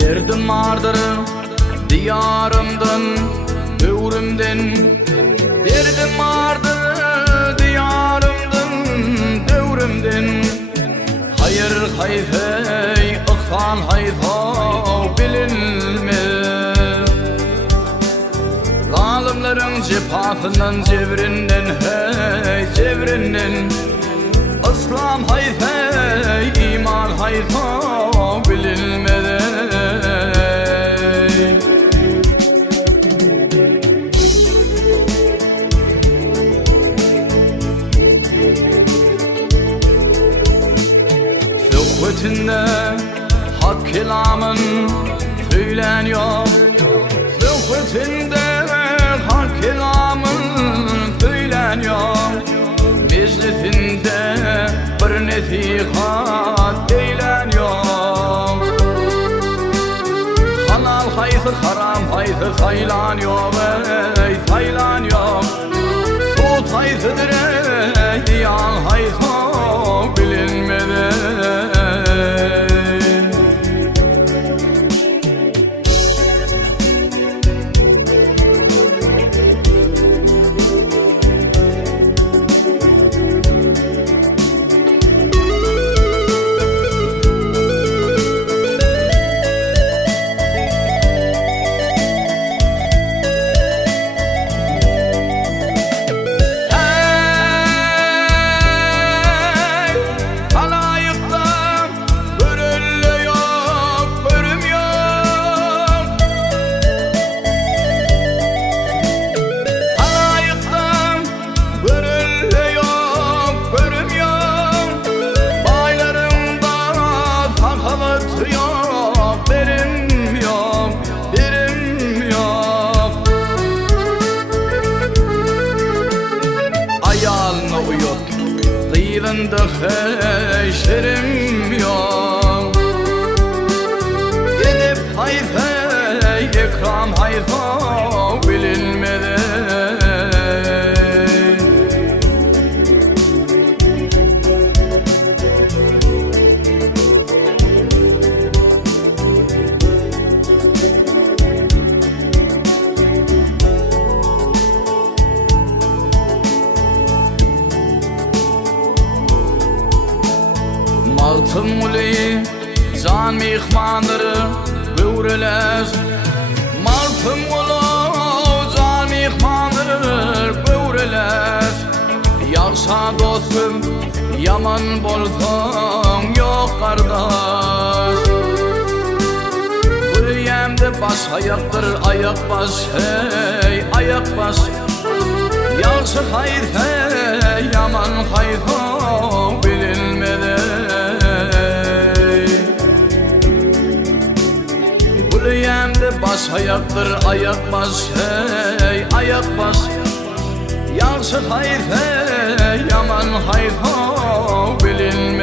Derdim vardır diyarımdan, dövrümden. Derdim vardır diyarımdan, dövrümden. Hayır hayfey, ıhsan hayfav bilinmez. Zalimlerin cefasından, cevrinden, hey cevrinden. İslam hayfey, iman hayfav bilinmez. Söhbetinde hak kelamın söyleniyor. Söhbetinde hak kelamın söyleniyor. Meclisinde bir nesihat eyleniyor. Halal haysı haram haysı saylanıyor, ey saylanıyor. Sut haysydır ey yan haysı bilinmedi. Kıyvında heşerim yok. Gidip hayfey, ikram hayfav bilinmedi. Altın uleyi can mihmanları böğreler. Maltın ulu can mihmanları böğreler. Yaşa dostum yaman bolsan yok kardeş. Bu yemde baş ayaktır ayak baş, hey ayak baş. Yaşa hayır hey yaman hayır bilinmedi. Baş ayaktır ayak baş, hey ayak baş. Yaxşı hayır hey yaman hayır bilinmez.